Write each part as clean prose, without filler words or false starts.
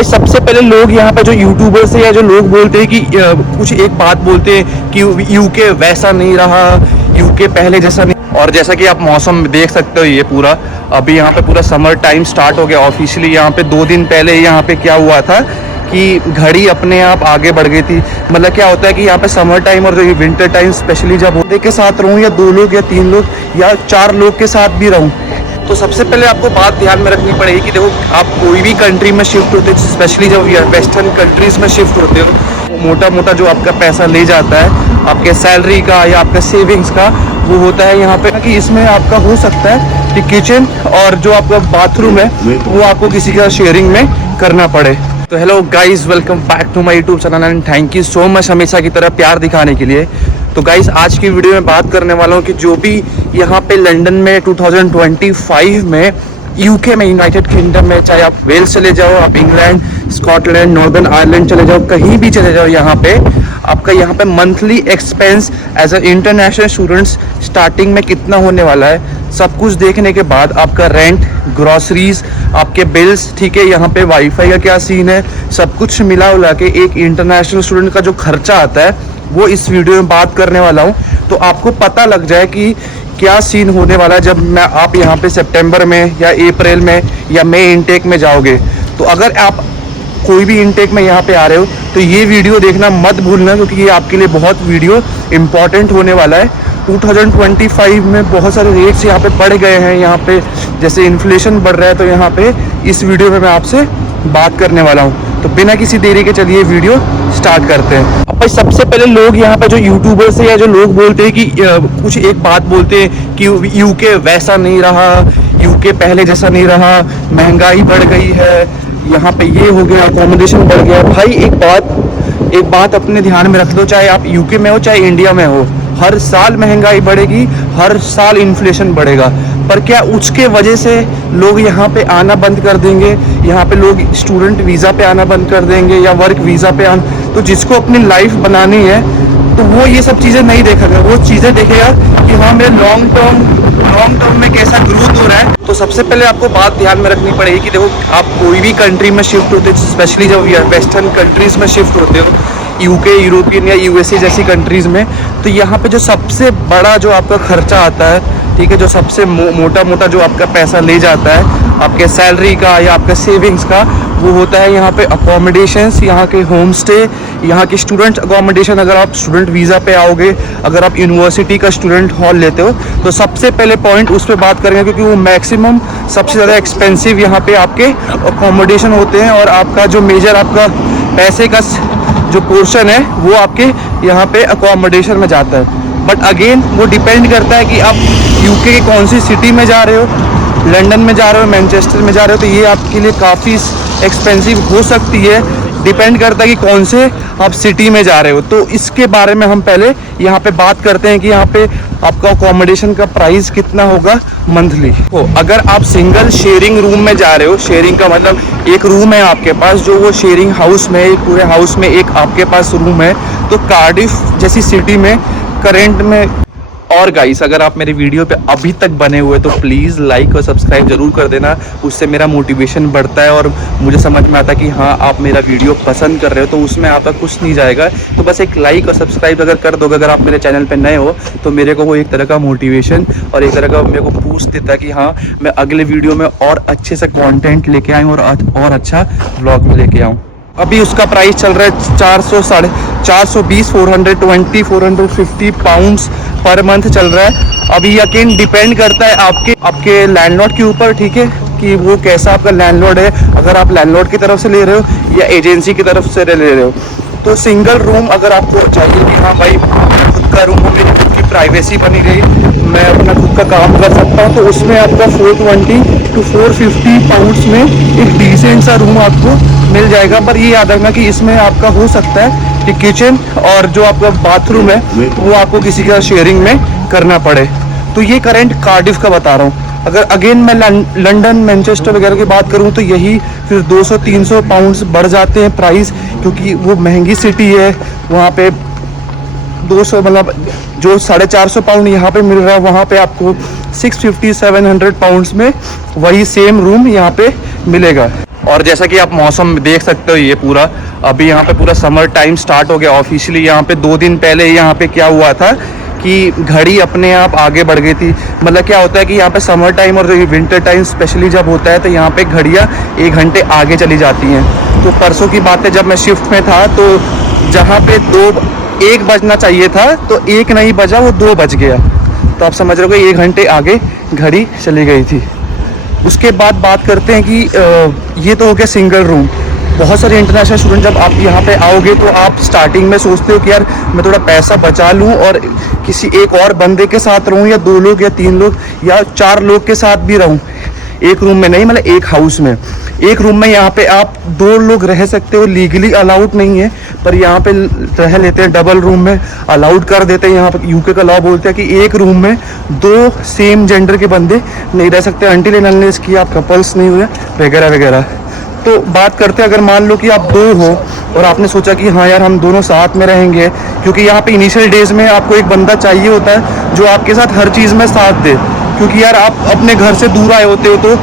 भाई सबसे पहले लोग यहाँ पे जो यूट्यूबर्स है या जो लोग बोलते हैं कि कुछ एक बात बोलते हैं कि यूके वैसा नहीं रहा, यूके पहले जैसा नहीं। और जैसा कि आप मौसम देख सकते हो, ये पूरा अभी यहाँ पे पूरा समर टाइम स्टार्ट हो गया ऑफिशियली। यहाँ पे 2 दिन पहले यहाँ पे क्या हुआ था कि घड़ी अपने आप आगे बढ़ गई थी। मतलब क्या होता है कि यहाँ पे समर टाइम और जो विंटर टाइम स्पेशली जब होते के साथ रहूँ या 2 लोग या 3 लोग या 4 लोग के साथ भी रहूँ, तो सबसे पहले आपको बात ध्यान में रखनी पड़ेगी कि देखो आप कोई भी कंट्री में शिफ्ट होते हो, स्पेशली जब वेस्टर्न कंट्रीज में शिफ्ट होते हो, मोटा मोटा जो आपका पैसा ले जाता है आपके सैलरी का या आपका सेविंग्स का, वो होता है यहाँ पे कि इसमें आपका हो सकता है कि किचन और जो आपका बाथरूम है वो आपको किसी का शेयरिंग में करना पड़े। तो hello guys, welcome back to my YouTube channel and thank you so much हमेशा की तरह प्यार दिखाने के लिए। तो गाइज आज की वीडियो में बात करने वाला हूँ कि जो भी यहाँ पे लंदन में 2025 में यूके में, यूनाइटेड किंगडम में, चाहे आप वेल्स चले जाओ, आप इंग्लैंड, स्कॉटलैंड, नॉर्दर्न आयरलैंड चले जाओ, कहीं भी चले जाओ, यहाँ पे आपका यहाँ पे monthly expense as a international students starting में कितना होने वाला है, सब कुछ देखने के बाद आपका रेंट, ग्रोसरीज, आपके बिल्स, ठीक है, यहाँ पे वाईफाई का क्या सीन है, सब कुछ मिला उला के एक इंटरनेशनल स्टूडेंट का जो खर्चा आता है वो इस वीडियो में बात करने वाला हूँ। तो आपको पता लग जाए कि क्या सीन होने वाला है जब आप यहाँ पे सितंबर में या अप्रैल में या मई इनटेक में जाओगे। तो अगर आप कोई भी इनटेक में यहाँ पे आ रहे हो तो ये वीडियो देखना मत भूलना, क्योंकि ये आपके लिए बहुत वीडियो इम्पॉर्टेंट होने वाला है। 2025 में बहुत सारे रेट्स यहाँ पे बढ़ गए हैं, यहाँ पे जैसे इन्फ्लेशन बढ़ रहा है, तो यहाँ पे इस वीडियो में मैं आपसे बात करने वाला हूँ। तो बिना किसी देरी के चलिए वीडियो स्टार्ट करते हैं। अब भाई सबसे पहले लोग यहाँ पे जो यूट्यूबर्स है या जो लोग बोलते हैं कि कुछ एक बात बोलते हैं कि यूके वैसा नहीं रहा, यूके पहले जैसा नहीं रहा, महंगाई बढ़ गई है, यहाँ पे ये हो गया, अकोमोडेशन बढ़ गया। भाई एक बात अपने ध्यान में रख दो, चाहे आप यूके में हो चाहे इंडिया में हो, हर साल महंगाई बढ़ेगी, हर साल इन्फ्लेशन बढ़ेगा। पर क्या उसके वजह से लोग यहाँ पे आना बंद कर देंगे? यहाँ पे लोग स्टूडेंट वीज़ा पे आना बंद कर देंगे या वर्क वीज़ा पे आना? तो जिसको अपनी लाइफ बनानी है तो वो ये सब चीज़ें नहीं देखेगा, वो चीज़ें देखेगा कि हाँ मेरे लॉन्ग टर्म में कैसा ग्रोथ हो रहा है। तो सबसे पहले आपको बात ध्यान में रखनी पड़ेगी कि देखो आप कोई भी कंट्री में शिफ्ट होते हो, स्पेशली जब वेस्टर्न कंट्रीज में शिफ्ट होते हो, यूके, यूरोपियन या यूएसए जैसी कंट्रीज़ में, तो यहाँ पे जो सबसे बड़ा जो आपका खर्चा आता है, ठीक है, जो सबसे मोटा मोटा जो आपका पैसा ले जाता है आपके सैलरी का या आपका सेविंग्स का, वो होता है यहाँ पे अकोमोडेशंस, यहाँ के होम स्टे, यहाँ के स्टूडेंट अकोमोडेशन। अगर आप स्टूडेंट वीज़ा पे आओगे, अगर आप यूनिवर्सिटी का स्टूडेंट हॉल लेते हो, तो सबसे पहले पॉइंट उस पर बात करेंगे, क्योंकि वो मैक्सिमम सबसे ज़्यादा एक्सपेंसिव यहाँ पे आपके अकोमोडेशन होते हैं और आपका जो मेजर आपका पैसे का जो पोर्शन है वो आपके यहाँ पे अकोमोडेशन में जाता है। बट अगेन वो डिपेंड करता है कि आप यूके के कौन सी सिटी में जा रहे हो, लंदन में जा रहे हो, मैनचेस्टर में जा रहे हो, तो ये आपके लिए काफ़ी एक्सपेंसिव हो सकती है। डिपेंड करता है कि कौन से आप सिटी में जा रहे हो। तो इसके बारे में हम पहले यहाँ पे बात करते हैं कि यहाँ पे आपका अकोमोडेशन का प्राइस कितना होगा मंथली। तो अगर आप सिंगल शेयरिंग रूम में जा रहे हो, शेयरिंग का मतलब एक रूम है आपके पास, जो वो शेयरिंग हाउस में, एक पूरे हाउस में एक आपके पास रूम है, तो कार्डिफ जैसी सिटी में करेंट में। और गाइस अगर आप मेरे वीडियो पे अभी तक बने हुए तो प्लीज़ लाइक और सब्सक्राइब जरूर कर देना, उससे मेरा मोटिवेशन बढ़ता है और मुझे समझ में आता है कि हाँ आप मेरा वीडियो पसंद कर रहे हो, तो उसमें आपका कुछ नहीं जाएगा। तो बस एक लाइक और सब्सक्राइब अगर कर दोगे, अगर आप मेरे चैनल पे नए हो, तो मेरे को वो एक तरह का मोटिवेशन और एक तरह का मेरे को बूस्ट देता है कि हाँ मैं अगले वीडियो में और अच्छे से कॉन्टेंट लेके आऊँ और अच्छा व्लॉग में लेके आऊँ। अभी उसका प्राइस चल रहा है 420, 420, 450 पाउंड्स पर मंथ चल रहा है। अभी यकीन डिपेंड करता है आपके लैंडलॉर्ड के ऊपर, ठीक है, कि वो कैसा आपका लैंडलॉर्ड है। अगर आप लैंडलॉर्ड की तरफ से ले रहे हो या एजेंसी की तरफ से ले रहे हो, तो सिंगल रूम अगर आपको चाहिए कि हाँ भाई खुद का रूम हो, मेरी खुद की प्राइवेसी बनी रही, मैं अपना खुद का काम कर सकता हूँ, तो उसमें आपका 420 to 450 पाउंड्स में एक डिसेंट सा रूम आपको मिल जाएगा। पर ये याद रखना कि इसमें आपका हो सकता है कि किचन और जो आपका बाथरूम है वो आपको किसी का शेयरिंग में करना पड़े। तो ये करंट कार्डिफ का बता रहा हूँ। अगर अगेन मैं लंदन, मैनचेस्टर वगैरह की बात करूँ तो यही फिर 200-300 पाउंड्स बढ़ जाते हैं प्राइस, क्योंकि वो महंगी सिटी है। वहाँ पे 200 मतलब जो 450 पाउंड यहाँ पे मिल रहा है, वहाँ पे आपको 650-700 पाउंड्स में वही सेम रूम यहाँ पे मिलेगा। और जैसा कि आप मौसम देख सकते हो, ये पूरा अभी यहाँ पे पूरा समर टाइम स्टार्ट हो गया ऑफिशियली। यहाँ पे 2 दिन पहले यहाँ पे क्या हुआ था कि घड़ी अपने आप आगे बढ़ गई थी। मतलब क्या होता है कि यहाँ पे समर टाइम और विंटर टाइम स्पेशली जब होता है तो यहाँ पे घड़ियाँ 1 घंटे आगे चली जाती हैं। तो परसों की बात है, जब मैं शिफ्ट में था तो जहाँ पे 1 बजना चाहिए था तो 1 नहीं बजा, वो 2 बज गया। तो आप समझ रहे हो कि 1 घंटे आगे घड़ी चली गई थी। उसके बाद बात करते हैं कि ये तो हो गया सिंगल रूम। बहुत सारे इंटरनेशनल स्टूडेंट जब आप यहाँ पे आओगे तो आप स्टार्टिंग में सोचते हो कि यार मैं थोड़ा पैसा बचा लूँ और किसी एक और बंदे के साथ रहूँ, या 2 लोग या 3 लोग या 4 लोग के साथ भी रहूँ, एक रूम में नहीं, मतलब एक हाउस में। एक रूम में यहाँ पे आप 2 लोग रह सकते हो, लीगली अलाउड नहीं है, पर यहाँ पे रह लेते हैं। डबल रूम में अलाउड कर देते हैं। यहाँ पे यूके का लॉ बोलते हैं कि एक रूम में 2 सेम जेंडर के बंदे नहीं रह सकते अनटिल एंड अनलेस कि आप कपल्स नहीं हुए वगैरह वगैरह। तो बात करते हैं, अगर मान लो कि आप 2 हो और आपने सोचा कि हाँ यार हम दोनों साथ में रहेंगे, क्योंकि यहाँ पे इनिशियल डेज में आपको एक बंदा चाहिए होता है जो आपके साथ हर चीज़ में साथ दे, क्योंकि यार आप अपने घर से दूर आए होते हो तो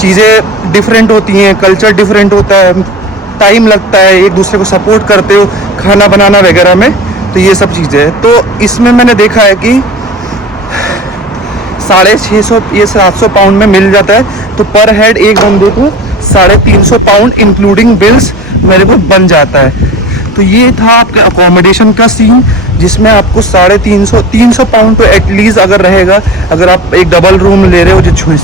चीज़ें डिफरेंट होती हैं, कल्चर डिफरेंट होता है, टाइम लगता है, एक दूसरे को सपोर्ट करते हो खाना बनाना वगैरह में। तो ये सब चीज़ें हैं। तो इसमें मैंने देखा है कि 650 ये 700 पाउंड में मिल जाता है। तो पर हेड एक बंदे को 350 पाउंड इंक्लूडिंग बिल्स मेरे को बन जाता है। तो ये था आपके अकोमोडेशन का सीन, जिसमें आपको 350 पाउंड तो एटलीस्ट अगर रहेगा। अगर आप एक डबल रूम ले रहे हो जो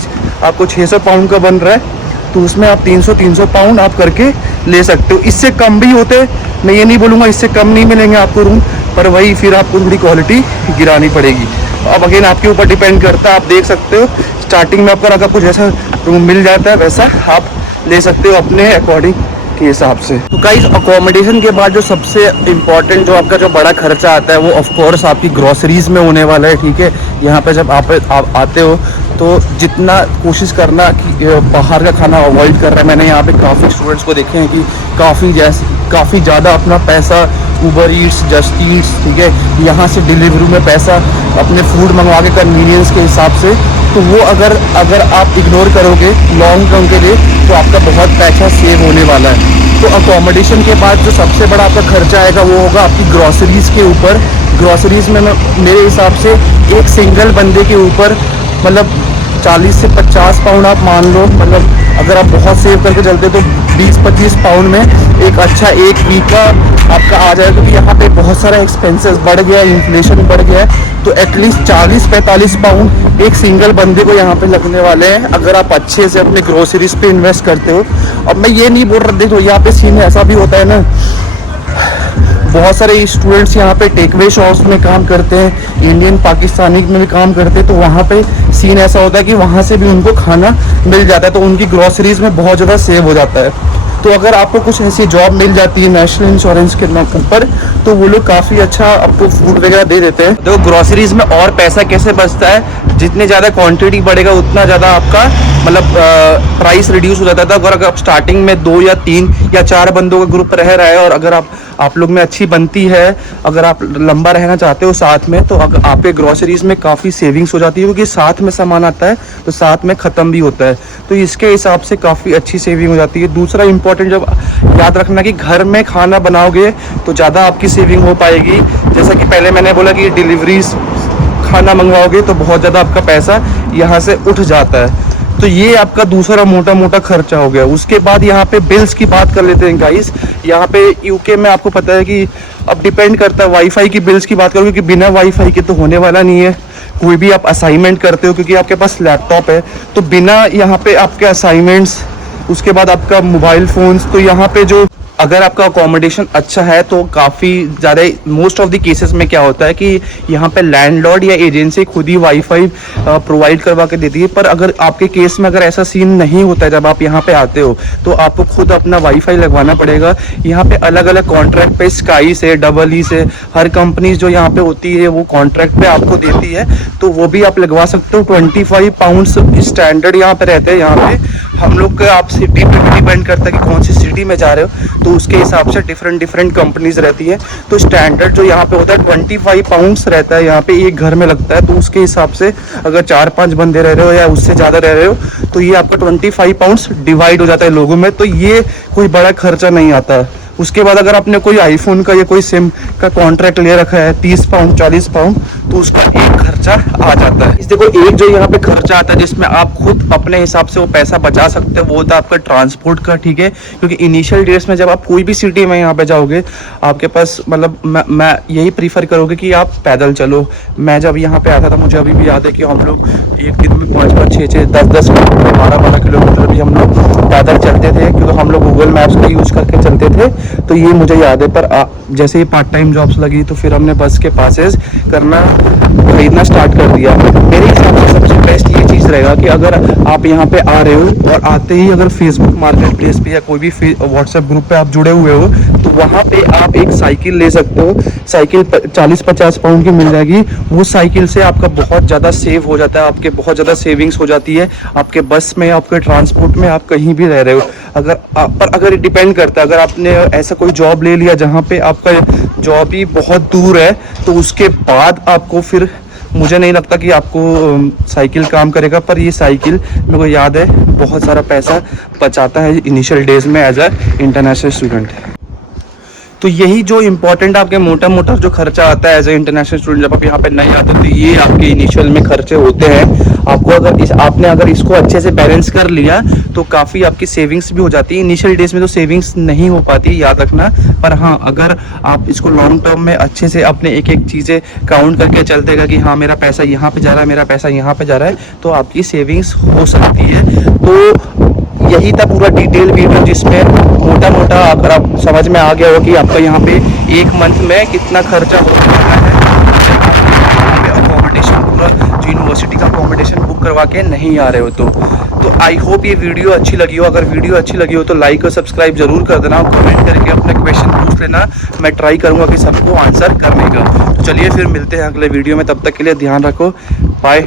आपको 600 पाउंड का बन रहा है, तो उसमें आप 300 पाउंड आप करके ले सकते हो। इससे कम भी होते, मैं ये नहीं बोलूँगा इससे कम नहीं मिलेंगे आपको रूम, पर वही फिर आपको थोड़ी क्वालिटी गिरानी पड़ेगी। अब अगेन आपके ऊपर डिपेंड करता है। आप देख सकते हो स्टार्टिंग में आपका अगर कुछ ऐसा रूम मिल जाता है वैसा आप ले सकते हो अपने अकॉर्डिंग के हिसाब से। तो गाइस, अकोमोडेशन के बाद जो सबसे इम्पोर्टेंट जो आपका जो बड़ा खर्चा आता है वो ऑफ कोर्स आपकी ग्रोसरीज में होने वाला है। ठीक है, यहाँ पे जब आप आते हो तो जितना कोशिश करना कि बाहर का खाना अवॉइड कर रहा है। मैंने यहाँ पे काफ़ी स्टूडेंट्स को देखे हैं कि काफ़ी ज़्यादा अपना पैसा उबर ईट्स, जस्ट ईट्स, ठीक है, यहाँ से डिलीवरी में पैसा अपने फूड मंगवा के कन्वीनियंस के हिसाब से, तो वो अगर आप इग्नोर करोगे लॉन्ग टर्म के लिए तो आपका बहुत पैसा सेव होने वाला है। तो अकोमोडेशन के बाद जो सबसे बड़ा आपका खर्चा आएगा वो होगा आपकी ग्रॉसरीज़ के ऊपर। ग्रॉसरीज़ में मेरे हिसाब से एक सिंगल बंदे के ऊपर मतलब 40 से 50 पाउंड आप मान लो। मतलब अगर आप बहुत सेव करके चलते तो 20-25 पाउंड में एक अच्छा एक वीक का आपका आ जाएगा, क्योंकि यहाँ पे बहुत सारा एक्सपेंसेस बढ़ गया है, इन्फ्लेशन बढ़ गया है। तो एटलीस्ट 40-45 पाउंड एक सिंगल बंदे को यहाँ पे लगने वाले हैं अगर आप अच्छे से अपने ग्रोसरीज पे इन्वेस्ट करते हो। अब मैं ये नहीं बोल रहा, देखो यहाँ पे सीन ऐसा भी होता है ना, बहुत सारे स्टूडेंट्स यहाँ पे टेकवे शॉप्स में काम करते हैं, इंडियन पाकिस्तानी में भी काम करते हैं। तो वहाँ पे सीन ऐसा होता है कि वहाँ से भी उनको खाना मिल जाता है, तो उनकी ग्रोसरीज में बहुत ज़्यादा सेव हो जाता है। तो अगर आपको कुछ ऐसी जॉब मिल जाती है नेशनल इंश्योरेंस के ऊपर, तो वो लोग काफ़ी अच्छा आपको फूड वगैरह दे देते हैं। तो ग्रोसरीज में और पैसा कैसे बचता है, जितनी ज़्यादा क्वांटिटी बढ़ेगा उतना ज़्यादा आपका मतलब प्राइस रिड्यूस हो जाता था। अगर आप स्टार्टिंग में 2 या 3 या 4 बंदों का ग्रुप रह रहा है और अगर आप लोग में अच्छी बनती है, अगर आप लंबा रहना चाहते हो साथ में, तो आपके ग्रोसरीज में काफ़ी सेविंग्स हो जाती है, क्योंकि साथ में सामान आता है तो साथ में ख़त्म भी होता है। तो इसके हिसाब से काफ़ी अच्छी सेविंग हो जाती है। दूसरा इंपॉर्टेंट जब याद रखना कि घर में खाना बनाओगे तो ज़्यादा आपकी सेविंग हो पाएगी। जैसा कि पहले मैंने बोला कि डिलीवरीज खाना मंगवाओगे तो बहुत ज़्यादा आपका पैसा यहाँ से उठ जाता है। तो ये आपका दूसरा मोटा खर्चा हो गया। उसके बाद यहाँ पे बिल्स की बात कर लेते हैं गाइस। यहाँ पे यूके में आपको पता है कि अब डिपेंड करता है वाईफाई की बिल्स की बात करो, क्योंकि बिना वाईफाई के तो होने वाला नहीं है। कोई भी आप असाइनमेंट करते हो, क्योंकि आपके पास लैपटॉप है, तो बिना यहाँ पे आपके असाइनमेंट्स, उसके बाद आपका मोबाइल फ़ोन्स, तो यहाँ पे जो अगर आपका अकोमोडेशन अच्छा है तो काफ़ी ज़्यादा मोस्ट ऑफ द केसेस में क्या होता है कि यहाँ पे लैंडलॉर्ड या एजेंसी खुद ही वाईफाई प्रोवाइड करवा के देती है। पर अगर आपके केस में अगर ऐसा सीन नहीं होता है, जब आप यहाँ पे आते हो तो आपको खुद अपना वाईफाई लगवाना पड़ेगा। यहाँ पे अलग अलग कॉन्ट्रैक्ट पे स्काई से, डबल ई से, हर कंपनी जो यहाँ पे होती है वो कॉन्ट्रैक्ट पे आपको देती है, तो वो भी आप लगवा सकते हो। 25 पाउंड्स स्टैंडर्ड यहाँ पे रहते हैं। यहाँ पे हम लोग के आप सिटी पे भी डिपेंड करता है कि कौन सी सिटी में जा रहे हो, तो तो उसके हिसाब से डिफरेंट कंपनीज रहती है। तो स्टैंडर्ड जो यहाँ पे होता है 25 पाउंड्स रहता है यहाँ पे एक घर में लगता है। तो उसके हिसाब से अगर 4-5 बंदे रह रहे हो या उससे ज़्यादा रह रहे हो तो ये आपका 25 पाउंड्स डिवाइड हो जाता है लोगों में। तो ये कोई बड़ा खर्चा नहीं आता। उसके बाद अगर आपने कोई आईफोन का या कोई सिम का कॉन्ट्रैक्ट ले रखा है 30 पाउंड 40 पाउंड तो उसका एक खर्चा आ जाता है। इस देखो एक जो यहाँ पे खर्चा आता है जिसमें आप खुद अपने हिसाब से वो पैसा बचा सकते हो वो होता है आपका ट्रांसपोर्ट का, ठीक है। क्योंकि इनिशियल डेज में जब आप कोई भी सिटी में यहाँ पे जाओगे आपके पास मतलब मैं यही प्रीफर करोगे कि आप पैदल चलो। मैं जब यहाँ पे आता था मुझे अभी भी याद है कि हम लोग एक दिन में 5-5 6-6 10-10 किलोमीटर 12-12 किलोमीटर भी हम लोग पैदल चलते थे क्योंकि हम लोग गूगल मैप्स का यूज करके चलते थे। तो ये मुझे याद है। पर जैसे ही पार्ट टाइम जॉब्स लगी तो फिर हमने बस के पासेस खरीदना स्टार्ट कर दिया। मेरे हिसाब से सबसे बेस्ट ये चीज़ रहेगा कि अगर आप यहाँ पे आ रहे हो और आते ही अगर फेसबुक मार्केट प्लेस पे या कोई भी व्हाट्सएप ग्रुप पे आप जुड़े हुए हो तो वहाँ पे आप एक साइकिल ले सकते हो। साइकिल 40-50 पाउंड की मिल जाएगी। वो साइकिल से आपका बहुत ज़्यादा सेव हो जाता है, आपके बहुत ज़्यादा सेविंग्स हो जाती है आपके बस में, आपके ट्रांसपोर्ट में, आप कहीं भी रह रहे हो। अगर डिपेंड करता है अगर आपने ऐसा कोई जॉब ले लिया जहाँ पे आपका जॉब ही बहुत दूर है तो उसके बाद आपको फिर मुझे नहीं लगता कि आपको साइकिल काम करेगा। पर ये साइकिल मेरे को याद है बहुत सारा पैसा बचाता है इनिशियल डेज में एज अ इंटरनेशनल स्टूडेंट। तो यही जो इम्पोर्टेंट आपके मोटा मोटा जो खर्चा आता है एज ए इंटरनेशनल स्टूडेंट जब आप यहाँ पे नहीं आते तो ये आपके इनिशियल में खर्चे होते हैं। आपको आपने अगर इसको अच्छे से बैलेंस कर लिया तो काफ़ी आपकी सेविंग्स भी हो जाती है। इनिशियल डेज में तो सेविंग्स नहीं हो पाती याद रखना। पर हाँ अगर आप इसको लॉन्ग टर्म में अच्छे से अपने एक एक चीज़ें काउंट करके चलतेगा कि हाँ मेरा पैसा यहाँ पे जा रहा है, मेरा पैसा यहाँ पे जा रहा है, तो आपकी सेविंग्स हो सकती है। तो यही था पूरा डिटेल वीडियो जिसमें मोटा मोटा अगर आप समझ में आ गया हो कि आपका यहाँ पे एक मंथ में कितना खर्चा होने वाला है अकोमोडेशन पूरा जो यूनिवर्सिटी का अकोमोडेशन बुक करवा के नहीं आ रहे हो तो आई होप ये वीडियो अच्छी लगी हो। अगर वीडियो अच्छी लगी हो तो लाइक और सब्सक्राइब जरूर कर देना और कमेंट करके अपने क्वेश्चन पूछ लेना। मैं ट्राई करूँगा कि सबको आंसर करने का। तो चलिए फिर मिलते हैं अगले वीडियो में, तब तक के लिए ध्यान रखो, बाय।